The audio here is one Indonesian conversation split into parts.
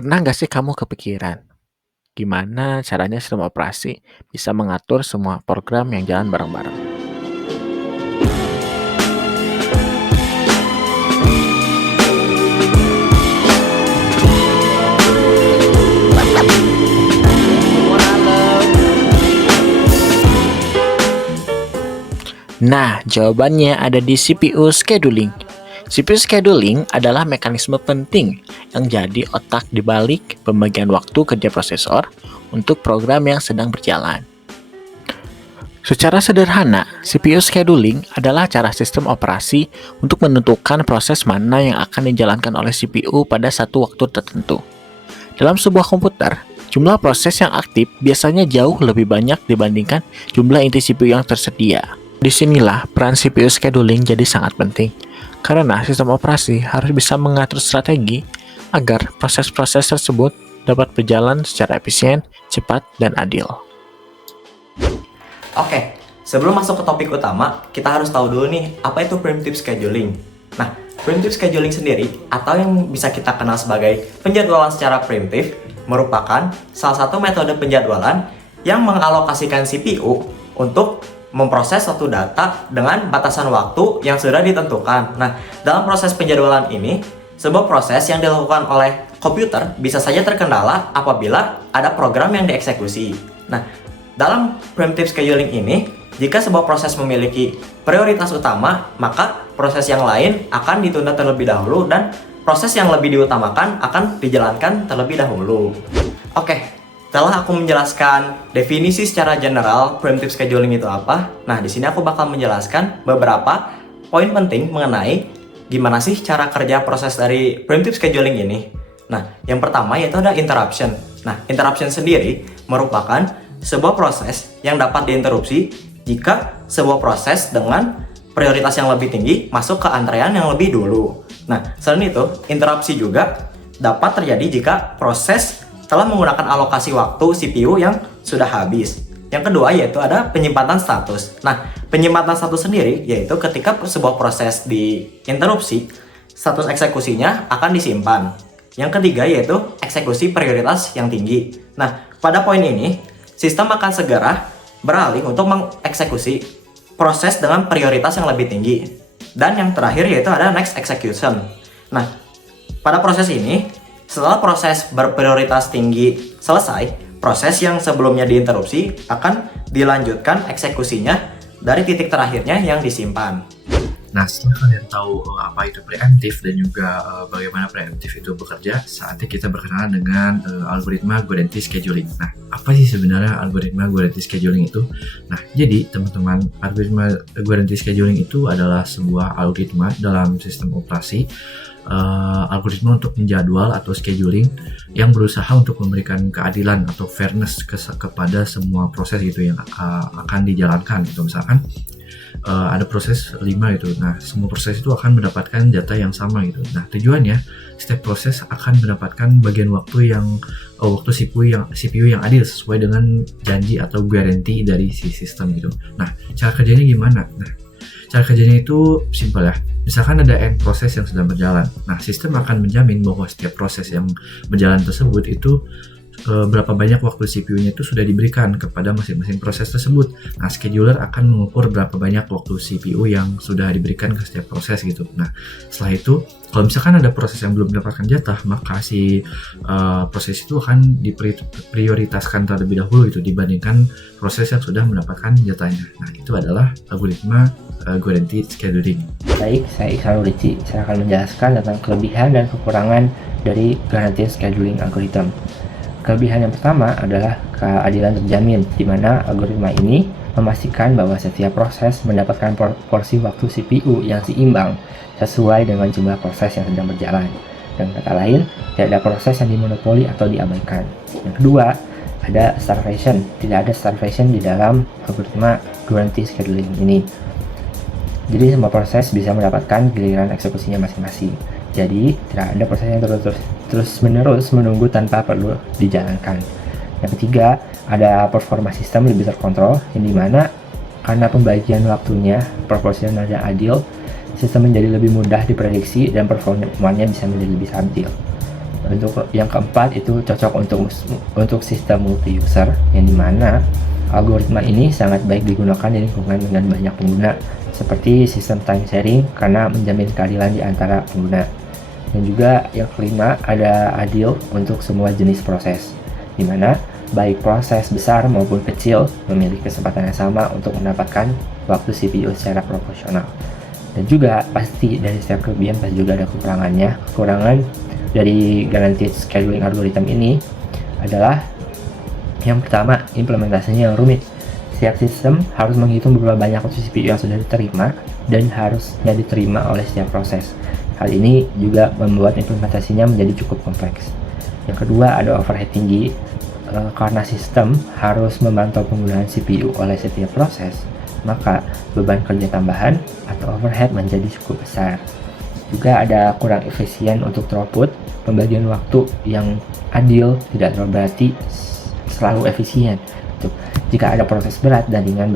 Pernah nggak sih kamu kepikiran, gimana caranya sistem operasi bisa mengatur semua program yang jalan bareng-bareng? Nah, jawabannya ada di CPU scheduling. CPU scheduling adalah mekanisme penting yang jadi otak di balik pembagian waktu kerja prosesor untuk program yang sedang berjalan. Secara sederhana, CPU scheduling adalah cara sistem operasi untuk menentukan proses mana yang akan dijalankan oleh CPU pada satu waktu tertentu. Dalam sebuah komputer, jumlah proses yang aktif biasanya jauh lebih banyak dibandingkan jumlah inti CPU yang tersedia. Disinilah peran CPU scheduling jadi sangat penting, karena sistem operasi harus bisa mengatur strategi agar proses-proses tersebut dapat berjalan secara efisien, cepat, dan adil. Oke, sebelum masuk ke topik utama, kita harus tahu dulu nih, apa itu preemptive scheduling. Nah, preemptive scheduling sendiri, atau yang bisa kita kenal sebagai penjadwalan secara preemptif, merupakan salah satu metode penjadwalan yang mengalokasikan CPU untuk memproses suatu data dengan batasan waktu yang sudah ditentukan. Nah, dalam proses penjadwalan ini, sebuah proses yang dilakukan oleh komputer bisa saja terkendala apabila ada program yang dieksekusi. Nah, dalam preemptive scheduling ini, jika sebuah proses memiliki prioritas utama, maka proses yang lain akan ditunda terlebih dahulu dan proses yang lebih diutamakan akan dijalankan terlebih dahulu. Oke. Setelah aku menjelaskan definisi secara general preemptive scheduling itu apa, nah di sini aku bakal menjelaskan beberapa poin penting mengenai gimana sih cara kerja proses dari preemptive scheduling ini. Nah, yang pertama yaitu ada interruption. Nah, interruption sendiri merupakan sebuah proses yang dapat diinterupsi jika sebuah proses dengan prioritas yang lebih tinggi masuk ke antrean yang lebih dulu. Nah, selain itu, interupsi juga dapat terjadi jika proses telah menggunakan alokasi waktu CPU yang sudah habis. Yang kedua yaitu ada penyimpanan status. Nah, penyimpanan status sendiri yaitu ketika sebuah proses diinterupsi, status eksekusinya akan disimpan. Yang ketiga yaitu eksekusi prioritas yang tinggi. Nah, pada poin ini, sistem akan segera beralih untuk mengeksekusi proses dengan prioritas yang lebih tinggi. Dan yang terakhir yaitu ada next execution. Nah, pada proses ini, setelah proses berprioritas tinggi selesai, proses yang sebelumnya diinterupsi akan dilanjutkan eksekusinya dari titik terakhirnya yang disimpan. Nah, setelah kalian tahu apa itu preemptif dan juga bagaimana preemptif itu bekerja, saatnya kita berkenalan dengan algoritma Guarantee Scheduling. Nah, apa sih sebenarnya algoritma Guarantee Scheduling itu? Nah, jadi teman-teman, algoritma Guarantee Scheduling itu adalah sebuah algoritma dalam sistem operasi, algoritma untuk menjadwal atau scheduling yang berusaha untuk memberikan keadilan atau fairness kepada semua proses gitu yang akan dijalankan gitu. Misalkan ada proses 5 gitu. Nah, semua proses itu akan mendapatkan data yang sama gitu. Nah, tujuannya setiap proses akan mendapatkan bagian waktu CPU yang adil sesuai dengan janji atau garansi dari si sistem gitu. Nah, cara kerjanya gimana? Nah, cara kerjanya itu simpel ya. Misalkan ada end proses yang sedang berjalan. Nah, sistem akan menjamin bahwa setiap proses yang berjalan tersebut itu berapa banyak waktu CPU-nya itu sudah diberikan kepada masing-masing proses tersebut. Nah, scheduler akan mengukur berapa banyak waktu CPU yang sudah diberikan ke setiap proses gitu. Nah, setelah itu, kalau misalkan ada proses yang belum mendapatkan jatah, maka si proses itu akan diprioritaskan terlebih dahulu gitu dibandingkan proses yang sudah mendapatkan jatahnya. Nah, itu adalah algoritma Guarantee Scheduling. Baik, saya Iksan Urici. Saya akan menjelaskan tentang kelebihan dan kekurangan dari Guarantee Scheduling Algorithm. Kelebihan yang pertama adalah keadilan terjamin, di mana algoritma ini memastikan bahwa setiap proses mendapatkan porsi waktu CPU yang seimbang sesuai dengan jumlah proses yang sedang berjalan. Dengan kata lain, tidak ada proses yang dimonopoli atau diabaikan. Yang kedua, ada starvation. Tidak ada starvation di dalam algoritma Guarantee Scheduling ini. Jadi semua proses bisa mendapatkan giliran eksekusinya masing-masing. Jadi tidak ada proses yang terus-menerus menunggu tanpa perlu dijalankan. Yang ketiga, ada performa sistem lebih terkontrol, yang dimana karena pembagian waktunya proporsional dan adil, sistem menjadi lebih mudah diprediksi dan performanya bisa menjadi lebih stabil. Untuk yang keempat itu cocok untuk sistem multi user, yang dimana algoritma ini sangat baik digunakan di lingkungan dengan banyak pengguna, seperti sistem time sharing karena menjamin keadilan di antara pengguna. Dan juga yang kelima ada adil untuk semua jenis proses, dimana baik proses besar maupun kecil memiliki kesempatan yang sama untuk mendapatkan waktu CPU secara proporsional. Dan juga pasti dari setiap kelebihan pasti juga ada kekurangannya. Kekurangan dari guaranteed scheduling algorithm ini adalah yang pertama, implementasinya yang rumit. Setiap sistem harus menghitung berapa banyak waktu CPU yang sudah diterima dan harusnya diterima oleh setiap proses. Hal ini juga membuat implementasinya menjadi cukup kompleks. Yang kedua, ada overhead tinggi. Karena sistem harus memantau penggunaan CPU oleh setiap proses, maka beban kerja tambahan atau overhead menjadi cukup besar. Juga ada kurang efisien untuk throughput, pembagian waktu yang adil tidak terlalu berarti selalu efisien. Jika ada proses berat dan ringan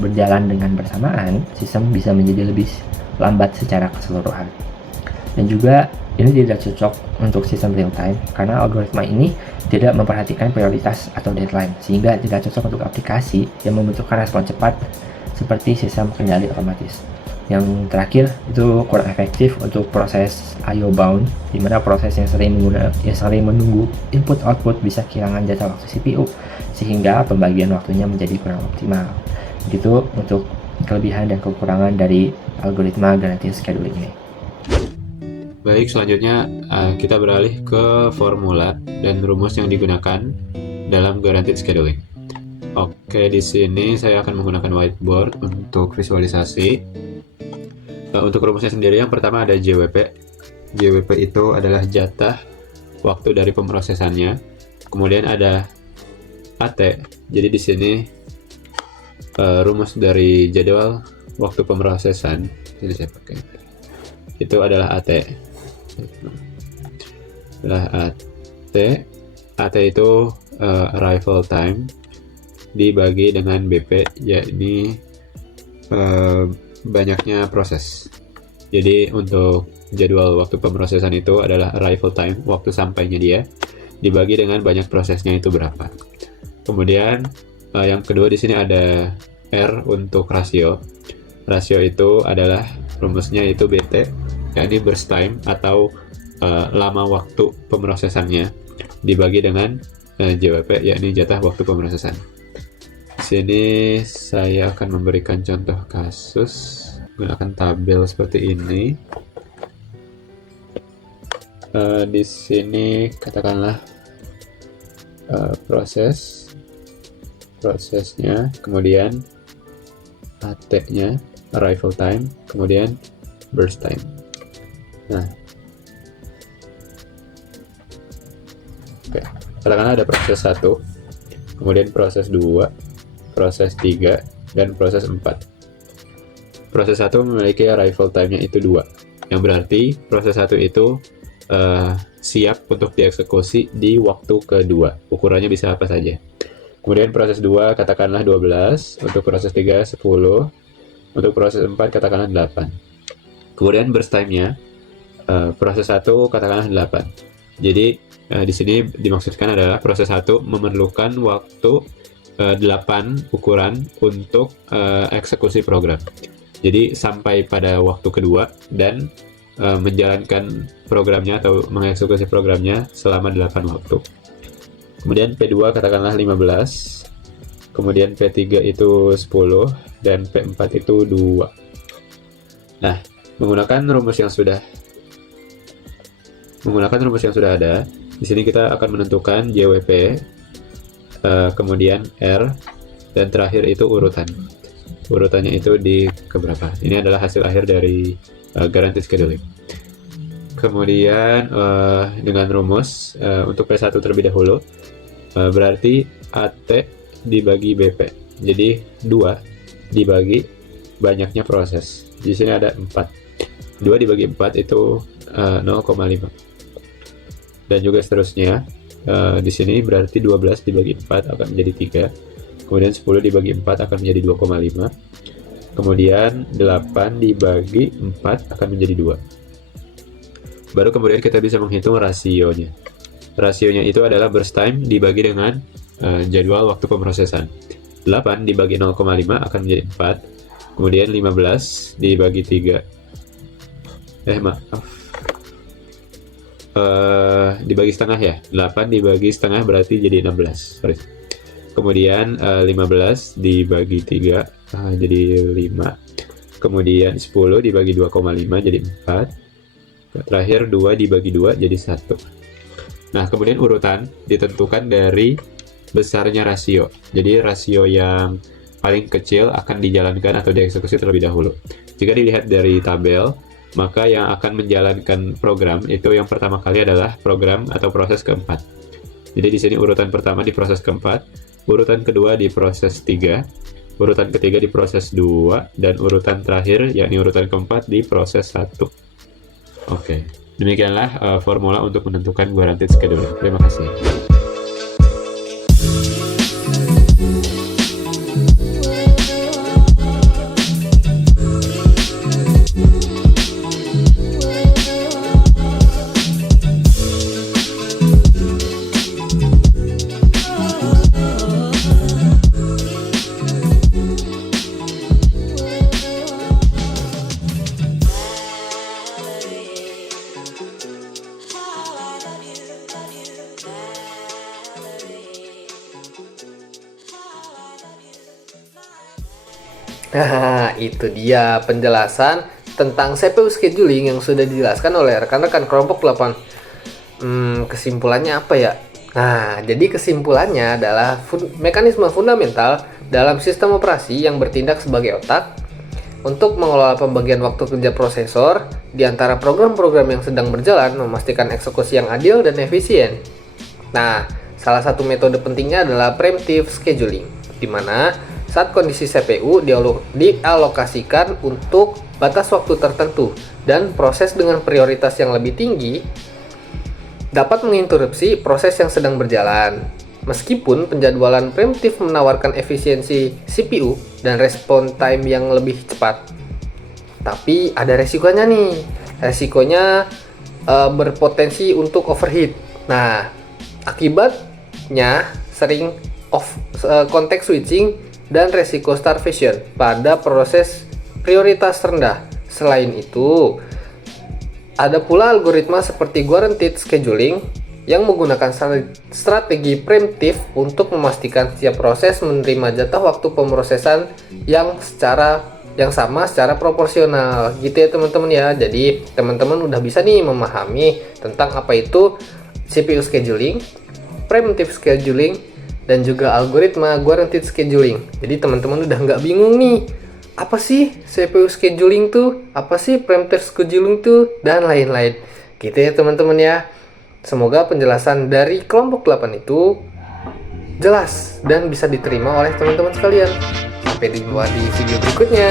berjalan dengan bersamaan, sistem bisa menjadi lebih lambat secara keseluruhan. Dan juga ini tidak cocok untuk sistem real time karena algoritma ini tidak memperhatikan prioritas atau deadline, sehingga tidak cocok untuk aplikasi yang membutuhkan respon cepat seperti sistem kendali otomatis. Yang terakhir itu kurang efektif untuk proses I/O bound, di mana proses yang sering menunggu input output bisa kehilangan jatah waktu CPU, sehingga pembagian waktunya menjadi kurang optimal. Begitu untuk kelebihan dan kekurangan dari algoritma guaranteed scheduling ini. Baik, selanjutnya kita beralih ke formula dan rumus yang digunakan dalam guaranteed scheduling. Oke, di sini saya akan menggunakan whiteboard untuk visualisasi. Untuk rumusnya sendiri, yang pertama ada JWP. JWP itu adalah jatah waktu dari pemrosesannya. Kemudian ada AT. Jadi di sini rumus dari jadwal waktu pemrosesan. Ini saya pakai. Itu adalah AT. AT itu arrival time dibagi dengan BP, yakni banyaknya proses. Jadi untuk jadwal waktu pemrosesan itu adalah arrival time, waktu sampainya dia, dibagi dengan banyak prosesnya itu berapa. Kemudian yang kedua di sini ada R untuk rasio. Rasio itu adalah rumusnya itu BT, yakni burst time atau lama waktu pemrosesannya dibagi dengan JWP, yakni jatah waktu pemrosesan. Di sini saya akan memberikan contoh kasus menggunakan tabel seperti ini. Di sini katakanlah prosesnya, kemudian AT-nya, arrival time, kemudian burst time. Nah, oke. Katakanlah ada proses 1, kemudian proses 2, proses 3, dan proses 4. Proses 1 memiliki arrival time-nya itu 2, yang berarti proses 1 itu siap untuk dieksekusi di waktu kedua. Ukurannya bisa apa saja. Kemudian proses 2 katakanlah 12, untuk proses 3 10, untuk proses 4 katakanlah 8. Kemudian burst time-nya proses 1 katakanlah 8. Jadi di sini dimaksudkan adalah proses 1 memerlukan waktu 8 ukuran untuk eksekusi program. Jadi sampai pada waktu kedua dan menjalankan programnya atau mengeksekusi programnya selama 8 waktu. Kemudian P2 katakanlah 15, kemudian P3 itu 10, dan P4 itu 2. Nah, menggunakan rumus yang sudah ada, di sini kita akan menentukan JWP, kemudian R, dan terakhir itu urutan. Urutannya itu di keberapa. Ini adalah hasil akhir dari guaranteed scheduling. Kemudian dengan rumus untuk P1 terlebih dahulu, berarti AT dibagi BP. Jadi 2 dibagi banyaknya proses. Di sini ada 4. 2 dibagi 4 itu 0,5. Dan juga seterusnya. Di sini berarti 12 dibagi 4 akan menjadi 3. Kemudian 10 dibagi 4 akan menjadi 2,5. Kemudian 8 dibagi 4 akan menjadi 2. baru kemudian kita bisa menghitung rasionya. Rasionya itu adalah burst time dibagi dengan jadwal waktu pemrosesan. 8 dibagi 0,5 akan menjadi 4. Kemudian 15 dibagi 3. Dibagi setengah ya. 8 dibagi setengah berarti jadi 16. Sorry. Kemudian 15 dibagi 3 jadi 5. Kemudian 10 dibagi 2,5 jadi 4. Terakhir 2 dibagi 2 jadi 1. Nah, kemudian urutan ditentukan dari besarnya rasio. Jadi rasio yang paling kecil akan dijalankan atau dieksekusi terlebih dahulu. Jika dilihat dari tabel, maka yang akan menjalankan program itu yang pertama kali adalah program atau proses keempat. Jadi di sini urutan pertama di proses keempat, urutan kedua di proses 3, urutan ketiga di proses 2, dan urutan terakhir yakni urutan keempat di proses 1. Oke, demikianlah formula untuk menentukan guaranteed schedule. Terima kasih. Nah, itu dia penjelasan tentang CPU scheduling yang sudah dijelaskan oleh rekan-rekan kelompok 8. Kesimpulannya apa ya? Nah, jadi kesimpulannya adalah mekanisme fundamental dalam sistem operasi yang bertindak sebagai otak untuk mengelola pembagian waktu kerja prosesor di antara program-program yang sedang berjalan, memastikan eksekusi yang adil dan efisien. Nah, salah satu metode pentingnya adalah preemptive scheduling, di mana saat kondisi CPU dialokasikan untuk batas waktu tertentu dan proses dengan prioritas yang lebih tinggi dapat menginterupsi proses yang sedang berjalan. Meskipun penjadwalan preemptif menawarkan efisiensi CPU dan respon time yang lebih cepat, tapi ada resikonya nih. Resikonya berpotensi untuk overheat. Nah, akibatnya sering context switching dan resiko starvation pada proses prioritas rendah. Selain itu, ada pula algoritma seperti guaranteed scheduling yang menggunakan strategi preemptif untuk memastikan setiap proses menerima jatah waktu pemrosesan yang sama secara proporsional. Gitu ya teman-teman ya. Jadi teman-teman udah bisa nih memahami tentang apa itu CPU scheduling, preemptive scheduling, dan juga algoritma guaranteed scheduling. Jadi teman-teman udah nggak bingung nih, apa sih CPU scheduling tuh, apa sih preemptive scheduling tuh, dan lain-lain. Gitu ya teman-teman ya. Semoga penjelasan dari kelompok 8 itu jelas dan bisa diterima oleh teman-teman sekalian. Sampai jumpa di video berikutnya.